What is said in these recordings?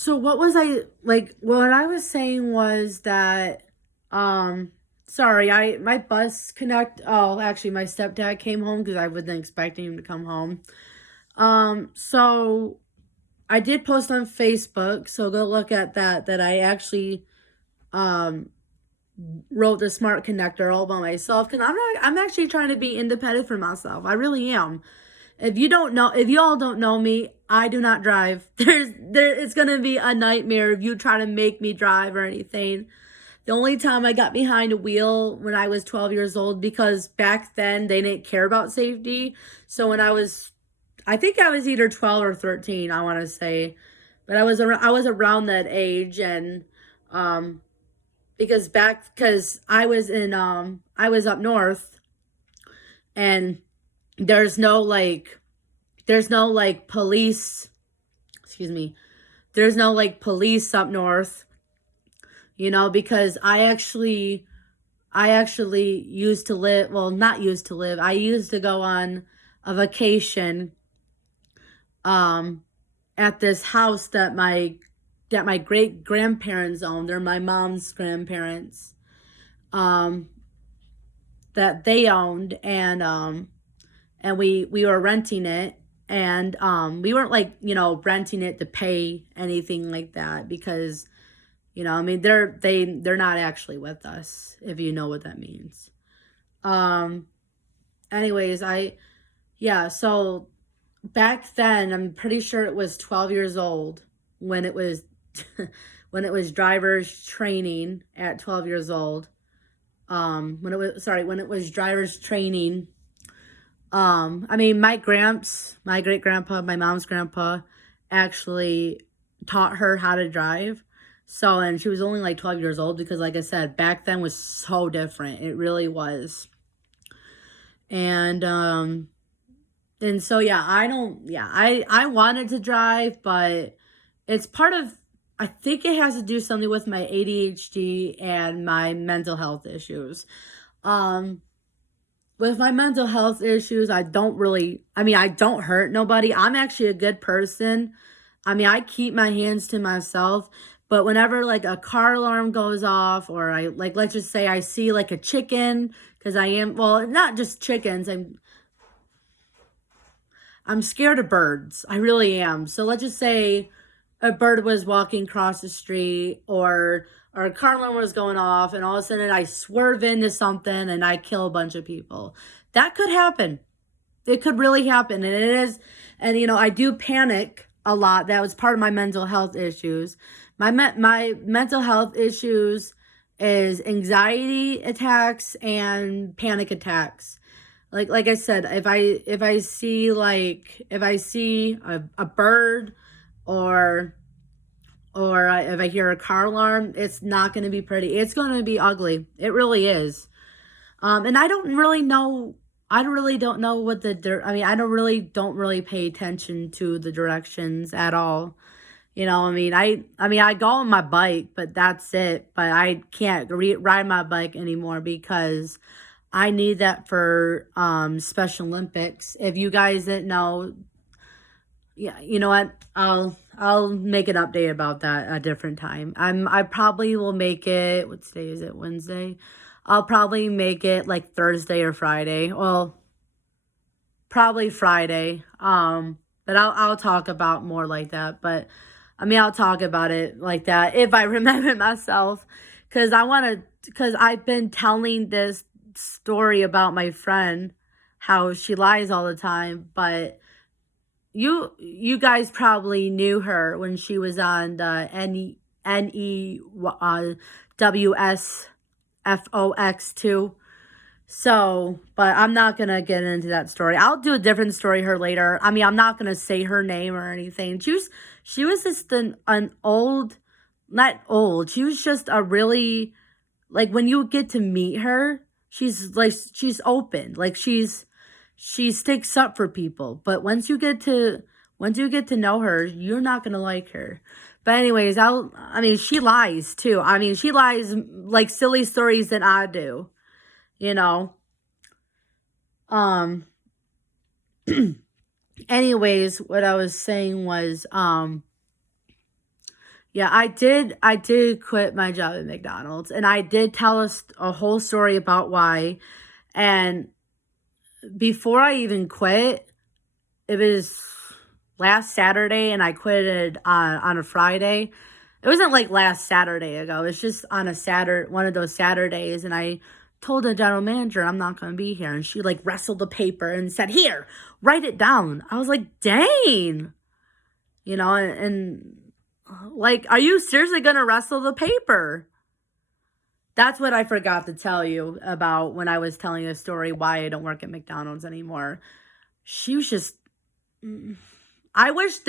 So what was I like what I was saying was that um sorry, I my bus connect oh actually my stepdad came home because I wasn't expecting him to come home. So I did post on Facebook, so go look at that I actually um wrote the smart connector all by myself because I'm actually trying to be independent for myself. I really am. If you all don't know me, I do not drive. It's gonna be a nightmare if you try to make me drive or anything. The only time I got behind a wheel when I was 12 years old because back then they didn't care about safety. So I think I was either 12 or 13, I want to say, but I was around that age and um because I was up north and there's no like there's no like police excuse me there's no like police up north, because I actually used to live, well, not used to live, I used to go on a vacation um at this house that my great grandparents owned. They're my mom's grandparents, um that they owned, and we were renting it, and we weren't like renting it to pay anything like that because I mean they're not actually with us, if you know what that means. um Anyways, yeah, so back then I'm pretty sure it was 12 years old when it was when it was driver's training at 12 years old. When it was driver's training. I mean, my great grandpa, my mom's grandpa, actually taught her how to drive. So, and she was only like 12 years old because, like I said, back then was so different. It really was. And, so yeah, I wanted to drive, but it's part of, I think it has to do something with my ADHD and my mental health issues. Um, with my mental health issues, I don't hurt nobody. I'm actually a good person. I mean, I keep my hands to myself, but whenever like a car alarm goes off, or let's just say I see like a chicken, because well, not just chickens. I'm scared of birds. I really am. So let's just say a bird was walking across the street, or a car alarm was going off, and all of a sudden I swerve into something and I kill a bunch of people. That could happen. It could really happen, and it is. And I do panic a lot. That was part of my mental health issues. My mental health issues is anxiety attacks and panic attacks. Like I said, if I see a bird, or if I hear a car alarm, it's not going to be pretty. It's going to be ugly. It really is. And I don't really know. I really don't know I mean, don't really pay attention to the directions at all. I go on my bike, but that's it. But I can't ride my bike anymore because I need that for Special Olympics. If you guys didn't know, yeah, you know what? I'll make an update about that a different time. I probably will make it. What day is it? Wednesday. I'll probably make it like Thursday or Friday. Well, probably Friday. But I'll talk about more like that. But I mean, I'll talk about it like that if I remember myself, because I've been telling this story about my friend, how she lies all the time, but you guys probably knew her when she was on the NEWSFOX2. So, but I'm not gonna get into that story. I'll do a different story her later. I mean, I'm not gonna say her name or anything. She was just an old, not old. She was just a really, like, when you get to meet her, she's open. Like, she sticks up for people. But once you get to know her, you're not gonna like her. But anyways, I mean, she lies too. I mean, she lies like silly stories that I do, you know. Um Anyways, what I was saying was Yeah, I did quit my job at McDonald's, and I did tell us a whole story about why. And before I even quit, it was last Saturday, and I quit it on a Friday. It wasn't like last Saturday ago. It's just on a Saturday, one of those Saturdays, and I told the general manager I'm not going to be here, and she like wrestled the paper and said, "Here, write it down." I was like, "Dang," and like, are you seriously going to wrestle the paper? That's what I forgot to tell you about when I was telling the story why I don't work at McDonald's anymore. She was just mm, I wish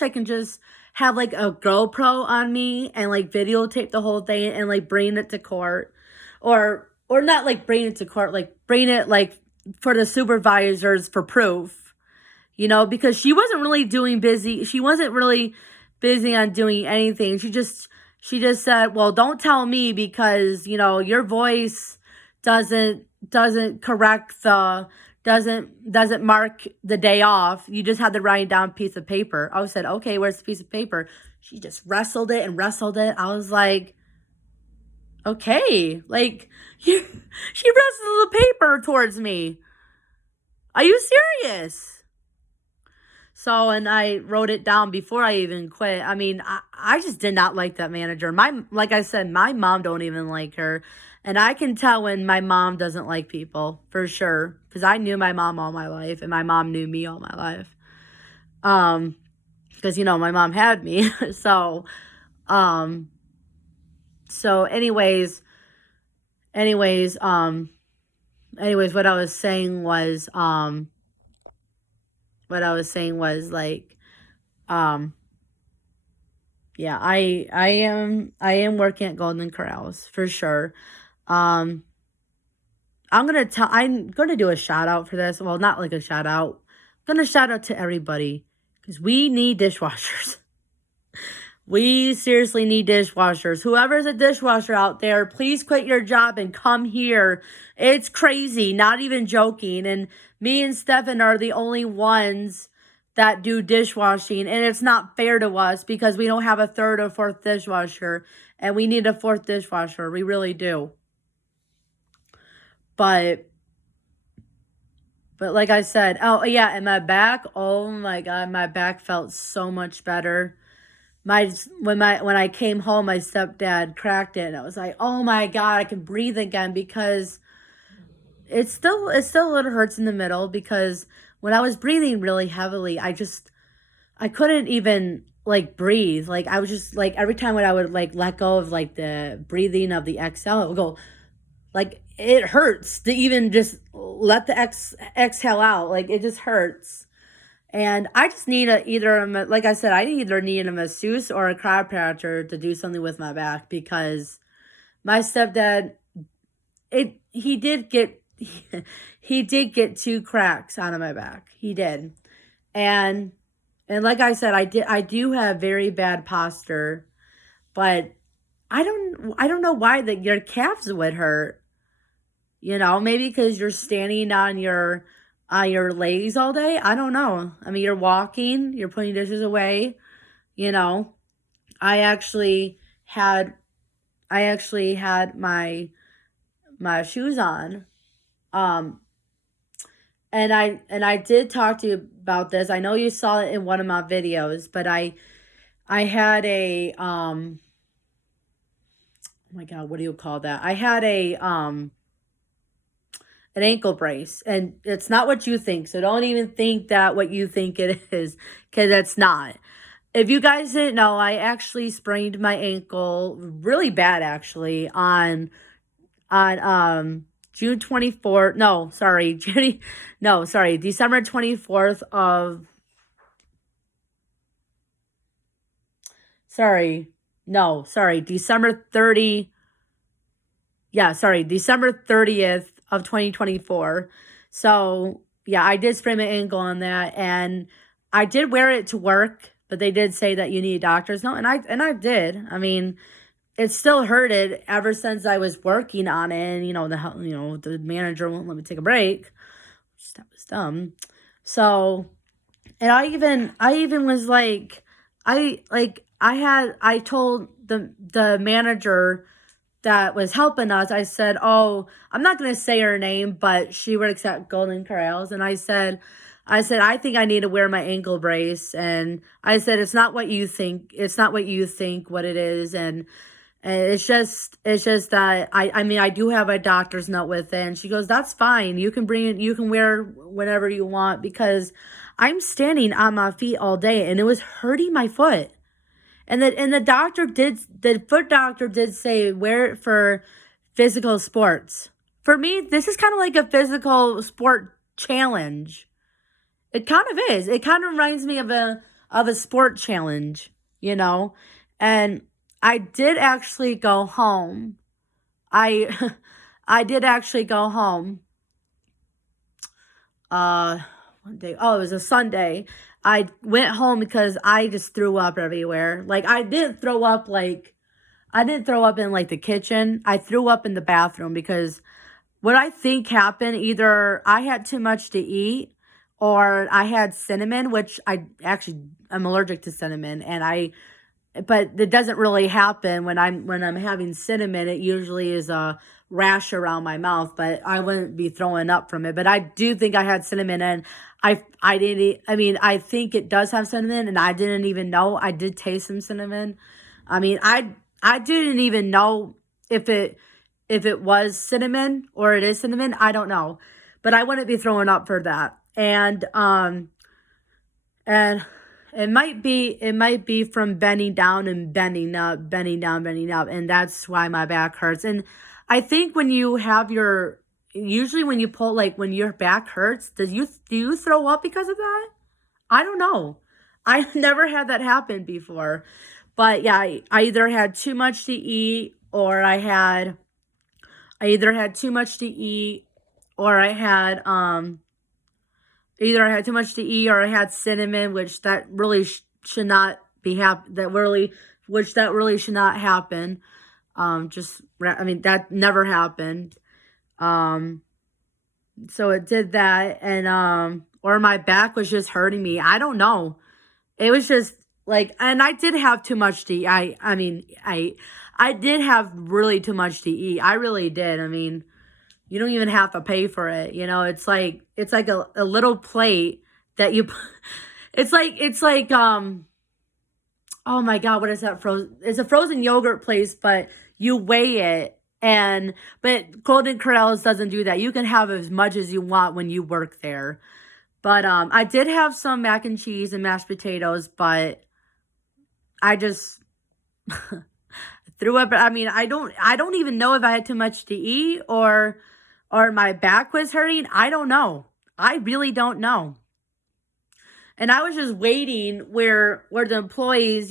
I can just have like a GoPro on me and like videotape the whole thing and like bring it to court, or not like bring it to court, like bring it like for the supervisors for proof, because she wasn't really busy on doing anything. She just said, "Well, don't tell me because, your voice doesn't correct the doesn't mark the day off. You just had to write down a piece of paper." I said, "Okay, where's the piece of paper?" She just wrestled it and wrestled it. I was like, "Okay, like you, she wrestled the paper towards me. Are you serious?" So, and I wrote it down before I even quit. I mean, I just did not like that manager. Like I said, my mom don't even like her. And I can tell when my mom doesn't like people, for sure. Because I knew my mom all my life, and my mom knew me all my life. Because, my mom had me. So, um, so anyways, what I was saying was like, um, yeah, I am working at Golden Corrals for sure. Um, I'm gonna do a shout out for this. Well, not like a shout out. I'm gonna shout out to everybody because we need dishwashers. We seriously need dishwashers. Whoever's a dishwasher out there, please quit your job and come here. It's crazy, not even joking. And me and Stefan are the only ones that do dishwashing. And it's not fair to us because we don't have a third or fourth dishwasher. And we need a fourth dishwasher. We really do. But like I said, oh yeah, and my back, oh my God, my back felt so much better. When I came home, my stepdad cracked it, and I was like, "Oh my God, I can breathe again." Because it still a little hurts in the middle because when I was breathing really heavily, I couldn't even like breathe. Like I was just like every time when I would like let go of like the breathing of the exhale, it would go like it hurts to even just let the exhale out. Like it just hurts. And I just need like I said, I either need a masseuse or a chiropractor to do something with my back because my stepdad, he did get, he did get two cracks out of my back. He did. And, like I said, I do have very bad posture, but I don't know why that your calves would hurt. Maybe because you're standing on your legs all day. I don't know. I mean, you're walking, you're putting dishes away. You know, I actually had my shoes on. Um, and I did talk to you about this. I know you saw it in one of my videos, but I had oh my God, what do you call that? I had an ankle brace, and it's not what you think. So don't even think that what you think it is, because it's not. If you guys didn't know, I actually sprained my ankle really bad actually on June 24th. No, sorry, December 24th of sorry. No, sorry, December 30. Yeah, sorry, December 30th of 2024. So, yeah, I did sprain my ankle on that, and I did wear it to work, but they did say that you need a doctor's note, and I did. I mean, it still hurted ever since I was working on it, and the manager won't let me take a break. That was dumb. So, and I even was like, I told the manager that was helping us, I said, "Oh, I'm not going to say her name, but she works at Golden Corrals." And I said, "I think I need to wear my ankle brace." And I said, "It's not what you think. It's not what you think what it is." And it's just that I mean, I do have a doctor's note with it. And she goes, "That's fine. You can bring it, you can wear whenever you want, because I'm standing on my feet all day and it was hurting my foot." And the foot doctor did say wear it for physical sports. For me, this is kind of like a physical sport challenge. It kind of is. It kind of reminds me of a sport challenge, you know? And I did actually go home. I I did actually go home uh one day. Oh, it was a Sunday. I went home because I just threw up everywhere. Like I didn't throw up in like the kitchen. I threw up in the bathroom because what I think happened, either I had too much to eat or I had cinnamon, which I'm allergic to cinnamon, and I but it doesn't really happen when I'm having cinnamon. It usually is a rash around my mouth, but I wouldn't be throwing up from it. But I do think I had cinnamon, and I didn't I mean, I think it does have cinnamon, and I didn't even know. I did taste some cinnamon. I mean, I didn't even know if it was cinnamon or it is cinnamon. I don't know. But I wouldn't be throwing up for that. And it might be from bending down and bending up, bending down, bending up, and that's why my back hurts. And I think when you have your usually when you pull, like when your back hurts, do you throw up because of that? I don't know. I never had that happen before. But yeah, I either had too much to eat or I either had too much to eat or either I had too much to eat or I had cinnamon, which that really should not be that really should not happen. I mean, that never happened. Um, so it did that, and or my back was just hurting me. I don't know. It was just like, and I did have too much to eat. I mean, I did have really too much to eat. I really did. I mean, you don't even have to pay for it. It's like a little plate that you it's like oh my God, what is that frozen? It's a frozen yogurt place, but you weigh it. But Golden Corrals doesn't do that. You can have as much as you want when you work there. But I did have some mac and cheese and mashed potatoes, but I just threw up. I mean, I don't even know if I had too much to eat or my back was hurting. I don't know. I really don't know. And I was just waiting where the employees,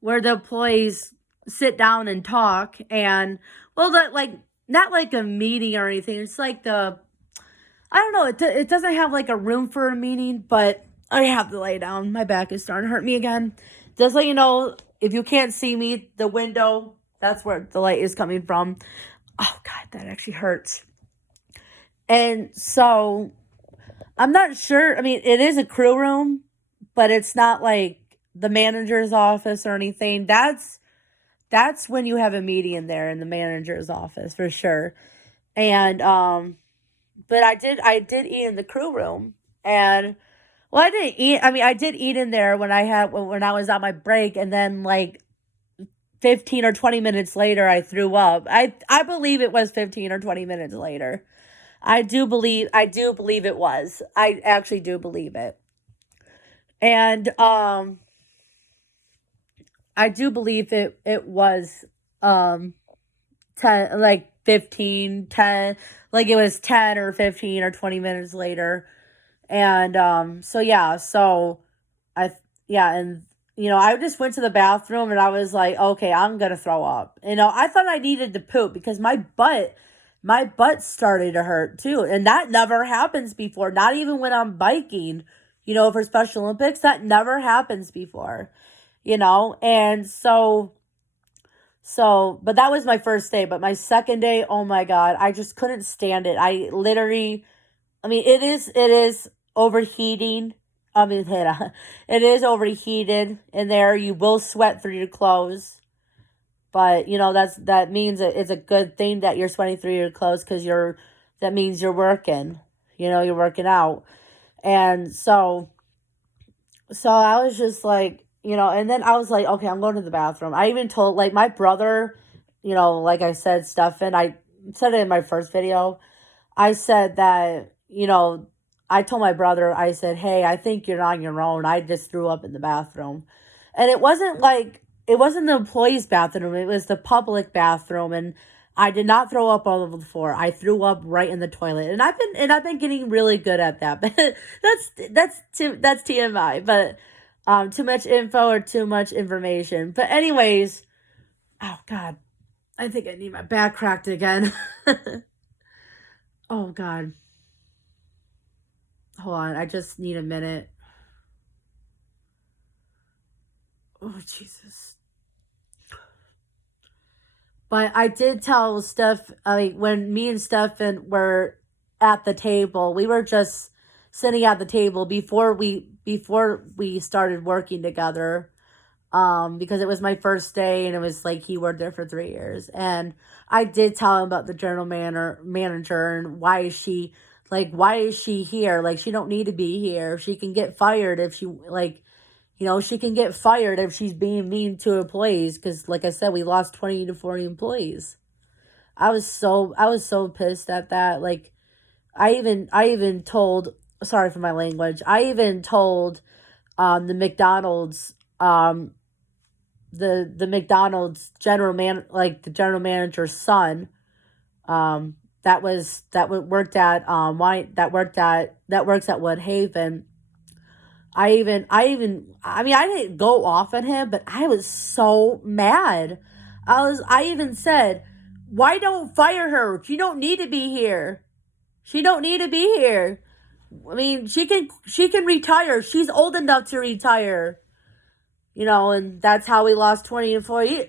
where the employees sit down and talk. And well, that, like, not like a meeting or anything. It's like I don't know. It doesn't have like a room for a meeting, but I have to lay down. My back is starting to hurt me again. Just let you know, if you can't see me, the window, that's where the light is coming from. Oh God, that actually hurts. And so I'm not sure. I mean, it is a crew room, but it's not like the manager's office or anything. That's when you have a meeting in there in the manager's office for sure. And but I did eat in the crew room. And well, I didn't eat. I mean, I did eat in there when I was on my break, and then like 15 or 20 minutes later I threw up. I believe it was 15 or 20 minutes later. I do believe it was. I actually do believe it. And I do believe it was um 10, like 15, 10, like it was 10 or 15 or 20 minutes later. And so yeah, I yeah, and I just went to the bathroom and I was like, okay, I'm gonna throw up. I thought I needed to poop because my butt started to hurt too. And that never happens before. Not even when I'm biking, for Special Olympics. That never happens before. And but that was my first day. But my second day, oh my God, I just couldn't stand it. I mean, it is overheating. I mean, it is overheated in there. You will sweat through your clothes. But, that means it's a good thing that you're sweating through your clothes because that means you're working. You're working out. And so I was just like, and then I was like, okay, I'm going to the bathroom. I even told, like, my brother, like I said, Stefan, I said it in my first video. I said that, I told my brother, I said, hey, I think you're on your own. I just threw up in the bathroom. And it wasn't the employee's bathroom. It was the public bathroom. And I did not throw up all over the floor. I threw up right in the toilet. And I've been getting really good at that. But that's TMI. But too much info or too much information. But anyways, oh God, I think I need my back cracked again. Oh God. Hold on, I just need a minute. Oh Jesus. But I did tell Steph, when me and Stefan were at the table, we were just sitting at the table before we started working together. Because it was my first day and it was like he worked there for 3 years. And I did tell him about the general manager and why is she here? Like, she don't need to be here. She can get fired if she can get fired if she's being mean to employees. Because, like I said, we lost 20 to 40 employees. I was so pissed at that. Like, I even told, sorry for my language, I even told the McDonald's the McDonald's the general manager's son, that works at Woodhaven. I mean, I didn't go off on him, but I was so mad. I even said, why don't fire her? She don't need to be here. She don't need to be here. I mean, she can retire. She's old enough to retire. And that's how we lost 20 to 40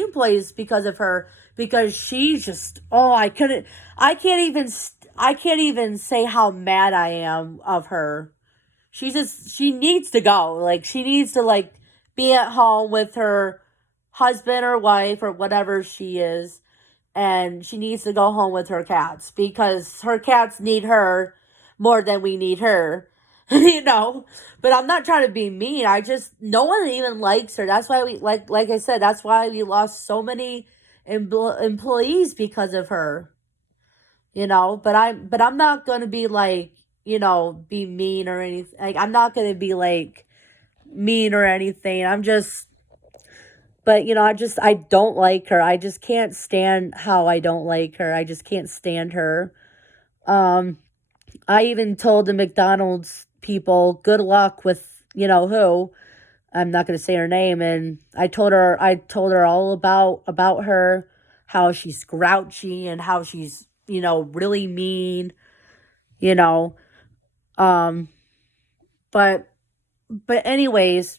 employees because of her. Because she's just, I can't even say how mad I am of her. She needs to go. Like, she needs to, be at home with her husband or wife or whatever she is. And she needs to go home with her cats because her cats need her more than we need her. But I'm not trying to be mean. No one even likes her. That's why like I said, that's why we lost so many employees because of her. But I'm not going to be be mean or anything. Like, I'm not going to be mean or anything. But I don't like her. I just can't stand how I don't like her. I just can't stand her. I even told the McDonald's people, good luck with, who. I'm not going to say her name. And I told her all about her, how she's grouchy and how she's, really mean, but anyways,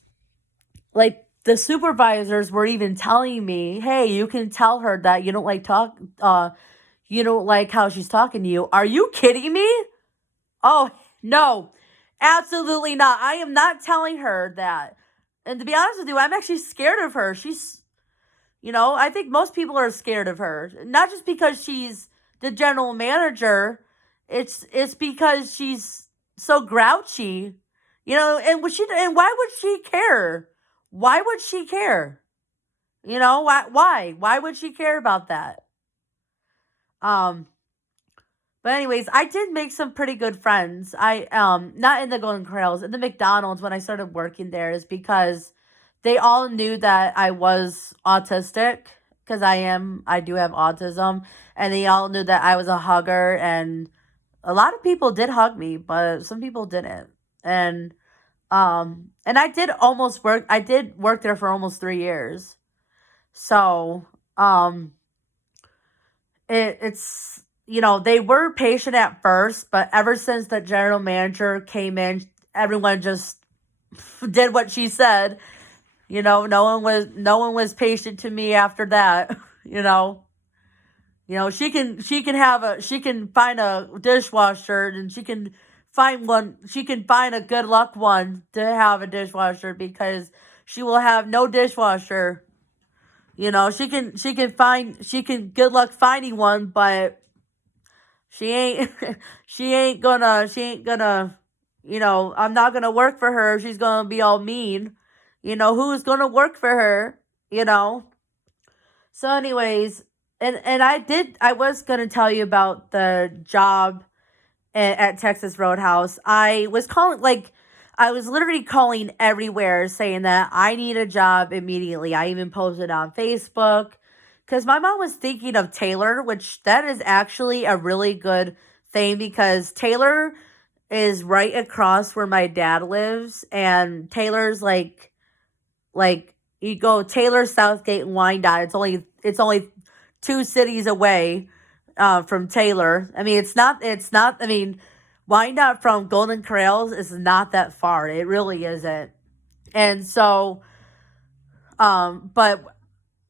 the supervisors were even telling me, hey, you can tell her that you don't like how she's talking to you. Are you kidding me? Oh, no, absolutely not. I am not telling her that. And to be honest with you, I'm actually scared of her. She's, I think most people are scared of her. Not just because she's the general manager. It's because she's so grouchy, and why would she care? Why would she care? Why? Why would she care about that? But anyways, I did make some pretty good friends. I not in the Golden Corrals, in the McDonald's when I started working there, is because they all knew that I was autistic, because I do have autism, and they all knew that I was a hugger, and a lot of people did hug me, but some people didn't. And I did work there for almost 3 years. So, it's, they were patient at first, but ever since the general manager came in, everyone just did what she said. No one was patient to me after that. She can find a dishwasher and she can find one. She can find a good luck one to have a dishwasher because she will have no dishwasher. You know, she can good luck finding one, but she ain't she ain't gonna, you know, I'm not gonna work for her. She's gonna be all mean. You know, who's gonna work for her? You know. So anyways, and I was gonna tell you about the job at Texas Roadhouse. I was calling, like, I was literally calling everywhere saying that I need a job immediately. I even posted on Facebook because my mom was thinking of Taylor, which that is actually a really good thing because Taylor is right across where my dad lives, and Taylor's like you go Taylor, Southgate, and Wyandotte. It's only 2 cities away from Taylor. I mean, it's not. I mean, Wyandotte from Golden Corrals is not that far. It really isn't. And so, but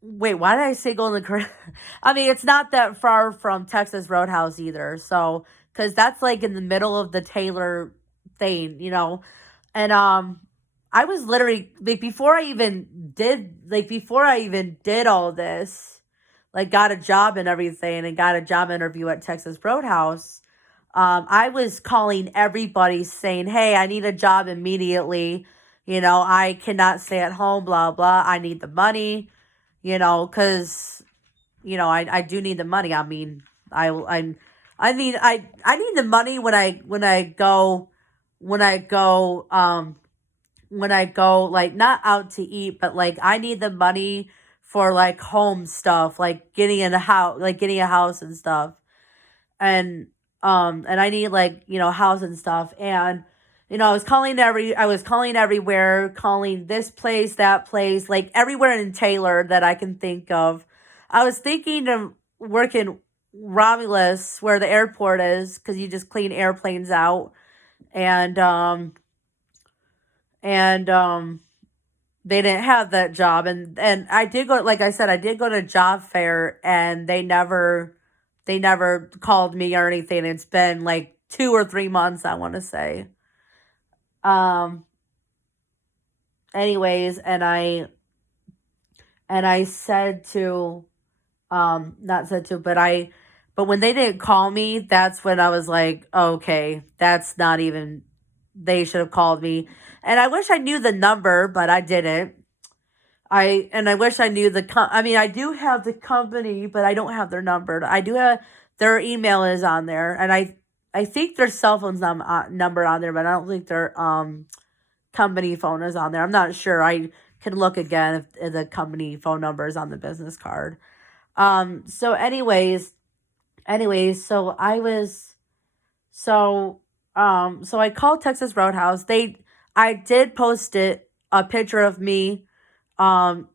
wait, why did I say Golden Corral? I mean, it's not that far from Texas Roadhouse either. So, because that's like in the middle of the Taylor thing, you know. And I was literally like before I even did all this, like got a job and everything and got a job interview at Texas Roadhouse. I was calling everybody saying, "Hey, I need a job immediately. You know, I cannot stay at home, blah blah. I need the money, you know, cuz you know, I do need the money. I mean, I need the money when I go like not out to eat, but like I need the money for like home stuff, like getting a house and stuff. And I need like, you know, house and stuff. And you know, I was calling everywhere, calling this place, that place, like everywhere in Taylor that I can think of. I was thinking of working Romulus where the airport is cuz you just clean airplanes out. And they didn't have that job, and I did go, like I said, I did go to job fair, and they never called me or anything. It's been like 2 or 3 months, I want to say. um Anyways, and I said to, not said to, but when they didn't call me, that's when I was like, okay, that's not even, they should have called me. And I wish I knew the number, but I didn't. I wish I knew I mean, I do have the company, but I don't have their number. I do have their email is on there, and I think their cell phone's number on there, but I don't think their company phone is on there. I'm not sure. I can look again if the company phone number is on the business card. So anyways, so so I called Texas Roadhouse. I did post a picture of me about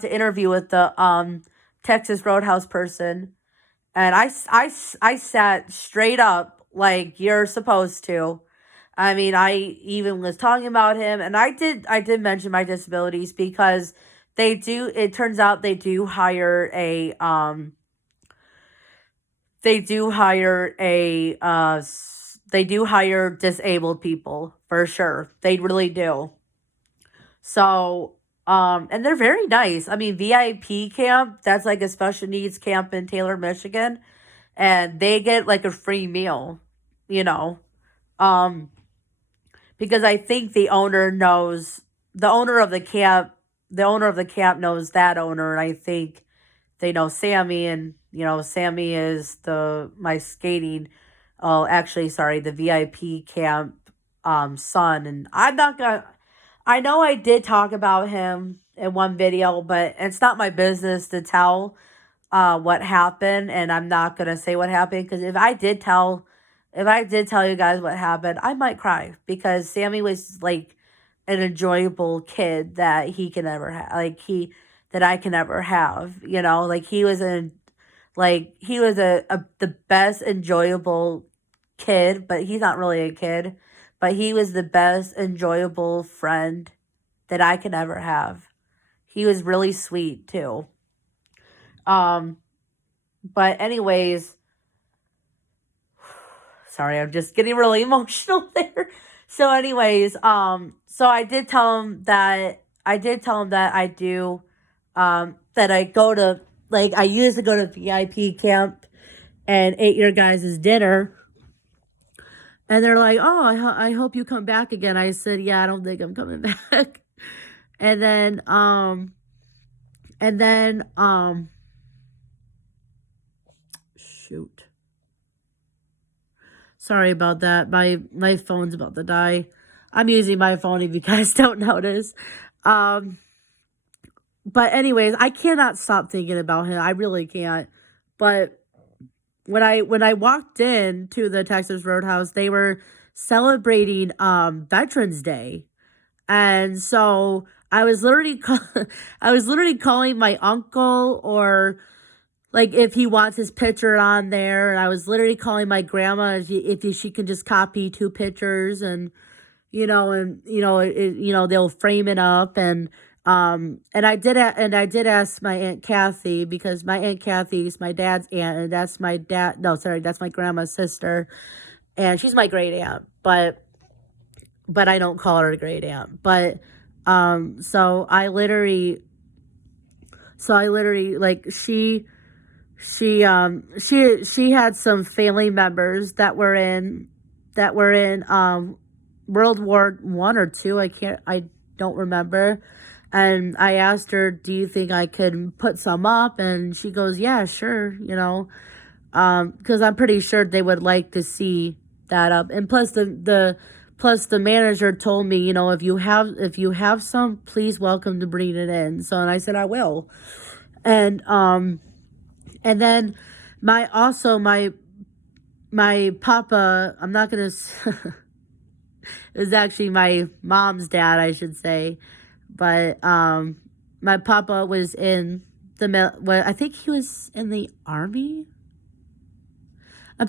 to interview with the Texas Roadhouse person, and I sat straight up like you're supposed to. I mean, I even was talking about him, and I did mention my disabilities because it turns out they do hire disabled people for sure. They really do. So, and they're very nice. I mean, VIP camp, that's like a special needs camp in Taylor, Michigan, and they get like a free meal, you know. Um, because I think the owner of the camp, the owner of the camp knows that owner, and I think they know Sammy, and you know, Sammy is my skating, oh, actually, sorry, the VIP camp son, and I'm not gonna, I know I did talk about him in one video, but it's not my business to tell what happened, and I'm not gonna say what happened because if I did tell you guys what happened, I might cry because Sammy was like an enjoyable kid that he can ever have, that I can ever have, you know, like he was the best enjoyable kid, but he's not really a kid, but he was the best enjoyable friend that I could ever have. He was really sweet too. Um, but anyways, sorry, I'm just getting really emotional there. So anyways, so I did tell him that I do, that I go to, like, I used to go to VIP camp and ate your guys' dinner. And they're like, oh, I hope you come back again. I said, yeah, I don't think I'm coming back. And then, and then, shoot. Sorry about that. My phone's about to die. I'm using my phone if you guys don't notice. Um, but anyways, I cannot stop thinking about him. I really can't. But when I walked in to the Texas Roadhouse, they were celebrating Veterans Day. And so I was literally I was literally calling my uncle, or like if he wants his picture on there, and I was literally calling my grandma if she can just copy 2 pictures, and they'll frame it up. And I did ask my Aunt Kathy, because my Aunt Kathy is my dad's aunt, and that's my dad, no, sorry, that's my grandma's sister, and she's my great aunt, but I don't call her a great aunt. But so I literally like she had some family members that were in World War One or two. I don't remember. And I asked her, do you think I could put some up? And she goes, yeah, sure, because I'm pretty sure they would like to see that up. And plus the manager told me, if you have some, please welcome to bring it in. So, and I said I will. And then my papa, I'm not gonna it was actually my mom's dad, I should say, but my papa was in I think he was in the army. I'm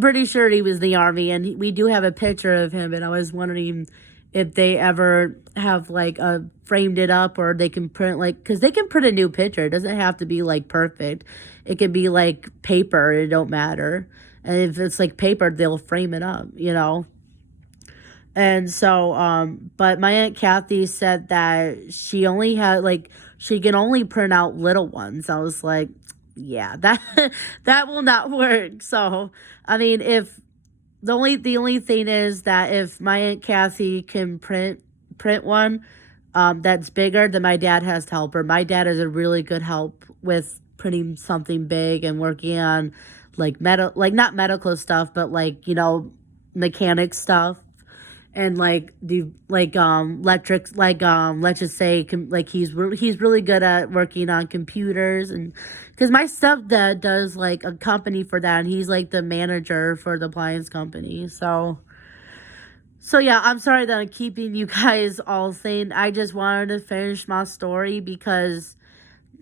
pretty sure he was in the army, and we do have a picture of him. And I was wondering if they ever have like framed it up, or they can print, like, because they can print a new picture. It doesn't have to be like perfect. It can be like paper. It don't matter. And if it's like paper, they'll frame it up. And so, but my Aunt Kathy said that she only had, like, she can only print out little ones. I was like, yeah, that will not work. So, I mean, if the only thing is that if my Aunt Kathy can print one that's bigger, then my dad has to help her. My dad is a really good help with printing something big and working on like not medical stuff, but like, mechanic stuff. And like electrics, like let's just say like he's really good at working on computers. And because my stepdad does like a company for that, and he's like the manager for the appliance company. So yeah, I'm sorry that I'm keeping you guys all sane. I just wanted to finish my story, because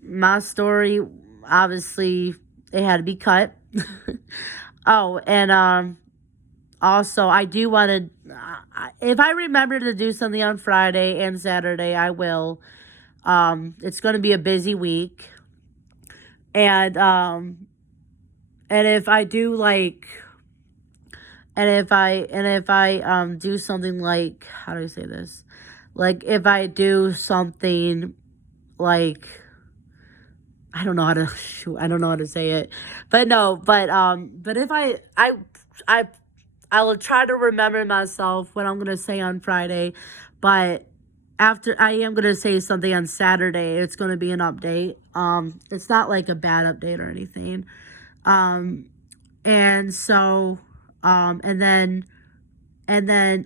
my story, obviously, it had to be cut. Oh, and also, I do want to, if I remember to do something on Friday and Saturday, I will. It's going to be a busy week. And if I do like, and if I do something like, how do I say this? Like, if I do something like, I don't know how to say it. But if I will try to remember myself what I'm going to say on Friday. But after, I am going to say something on Saturday. It's going to be an update. It's not like a bad update or anything. And so, and then, dang,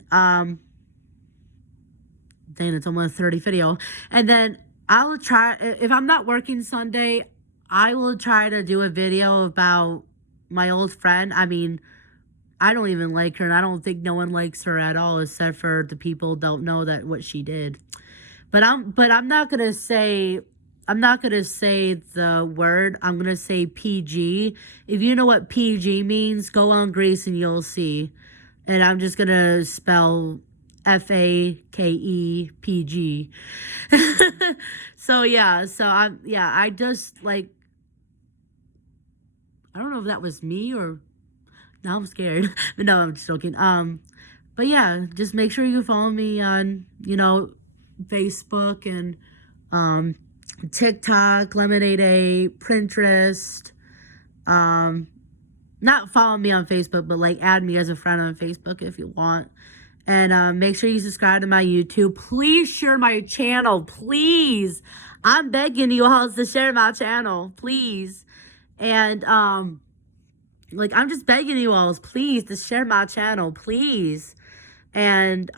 it's almost 30 video. And then I will try, if I'm not working Sunday, I will try to do a video about my old friend. I mean, I don't even like her, and I don't think no one likes her at all, except for the people don't know that what she did. But I'm not gonna say the word. I'm gonna say PG. If you know what PG means, go on Grace and you'll see. And I'm just gonna spell FAKE PG. So yeah, I just like, I don't know if that was me or. Now I'm scared. But no, I'm just joking. But yeah, just make sure you follow me on, Facebook and TikTok, Lemonade, Pinterest. Not follow me on Facebook, but like add me as a friend on Facebook if you want. And make sure you subscribe to my YouTube. Please share my channel. Please. I'm begging you all to share my channel. Please. And I'm just begging you all, please, to share my channel. Please. And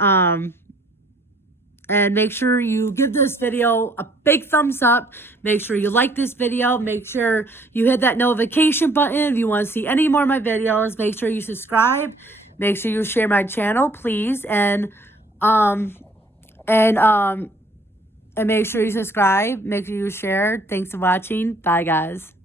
make sure you give this video a big thumbs up. Make sure you like this video. Make sure you hit that notification button if you want to see any more of my videos. Make sure you subscribe. Make sure you share my channel, please. And make sure you subscribe. Make sure you share. Thanks for watching. Bye, guys.